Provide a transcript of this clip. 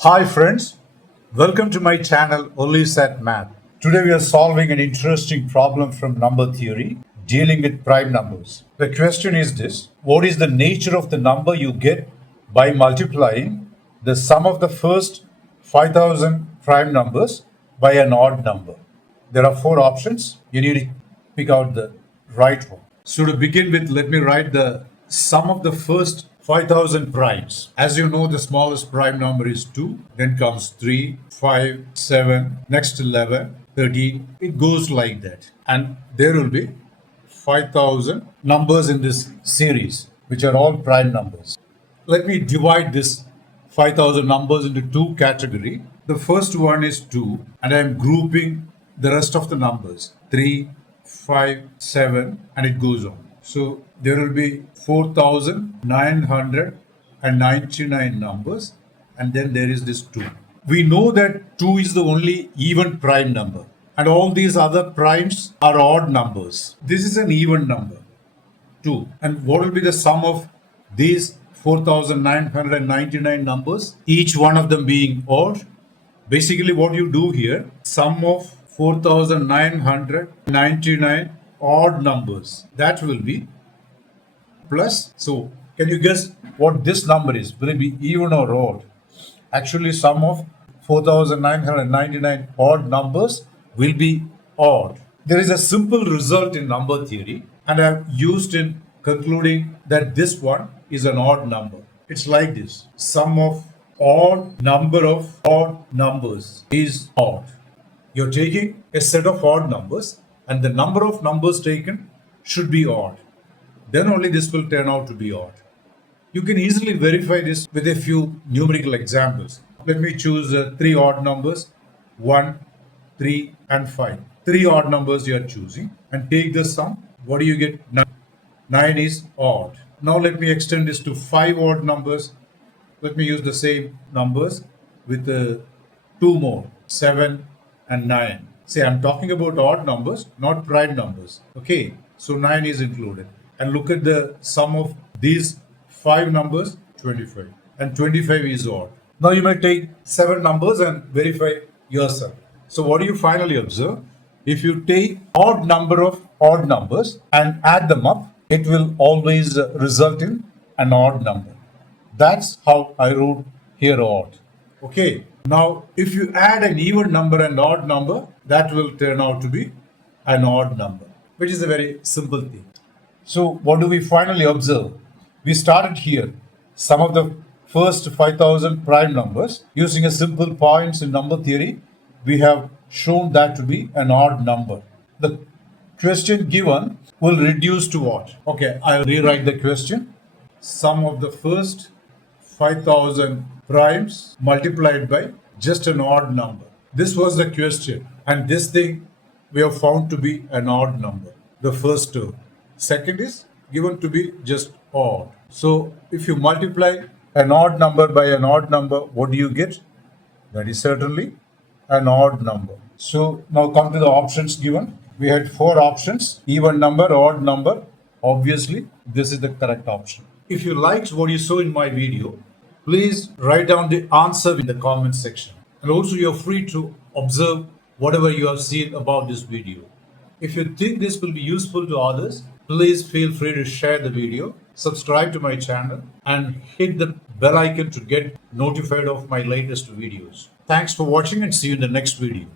Hi friends, welcome to my channel Olympiad Math. Today we are solving an interesting problem from number theory dealing with prime numbers. The question is this: what is the nature of the number you get by multiplying the sum of the first 5000 prime numbers by an odd number? There are four options. You need to pick out the right one. So to begin with, let me write the sum of the first 5000 primes. As you know, the smallest prime number is 2, then comes 3, 5, 7, next 11, 13. It goes like that. And there will be 5000 numbers in this series, which are all prime numbers. Let me divide this 5000 numbers into two categories. The first one is 2, and I am grouping the rest of the numbers 3, 5, 7, and it goes on. So there will be 4999 numbers, and then there is this 2. We know that 2 is the only even prime number, and all these other primes are odd numbers. This is an even number, 2. And what will be the sum of these 4999 numbers, each one of them being odd? Basically, what you do here, sum of 4999 odd numbers, that will be plus. So, can you guess what this number is? Will it be even or odd? Actually, sum of 4999 odd numbers will be odd. There is a simple result in number theory, and I have used in concluding that this one is an odd number. It's like this: sum of odd number of odd numbers is odd. You're taking a set of odd numbers, and the number of numbers taken should be odd. Then only this will turn out to be odd. You can easily verify this with a few numerical examples. Let me choose 3 odd numbers, 1, 3, and 5. 3 odd numbers you are choosing, and take the sum. What do you get? 9. 9 is odd. Now let me extend this to 5 odd numbers. Let me use the same numbers with 2 more, 7 and 9. See, I'm talking about odd numbers, not prime numbers. Okay, so 9 is included. And look at the sum of these 5 numbers, 25. And 25 is odd. Now you may take 7 numbers and verify yourself. So what do you finally observe? If you take odd number of odd numbers and add them up, it will always result in an odd number. That's how I wrote here odd. Okay. Now, if you add an even number and odd number, that will turn out to be an odd number, which is a very simple thing. So, what do we finally observe? We started here, sum of the first 5000 prime numbers. Using a simple points in number theory, we have shown that to be an odd number. The question given will reduce to what? Okay, I'll rewrite the question. Sum of the first 5000 primes multiplied by just an odd number. This was the question, and this thing we have found to be an odd number, the first term. Second is given to be just odd. So if you multiply an odd number by an odd number, what do you get? That is certainly an odd number. So now come to the options given. We had 4 options: even number, odd number. Obviously, this is the correct option. If you liked what you saw in my video, please write down the answer in the comment section. And also you're free to observe whatever you have seen about this video. If you think this will be useful to others, please feel free to share the video, subscribe to my channel, and hit the bell icon to get notified of my latest videos. Thanks for watching, and see you in the next video.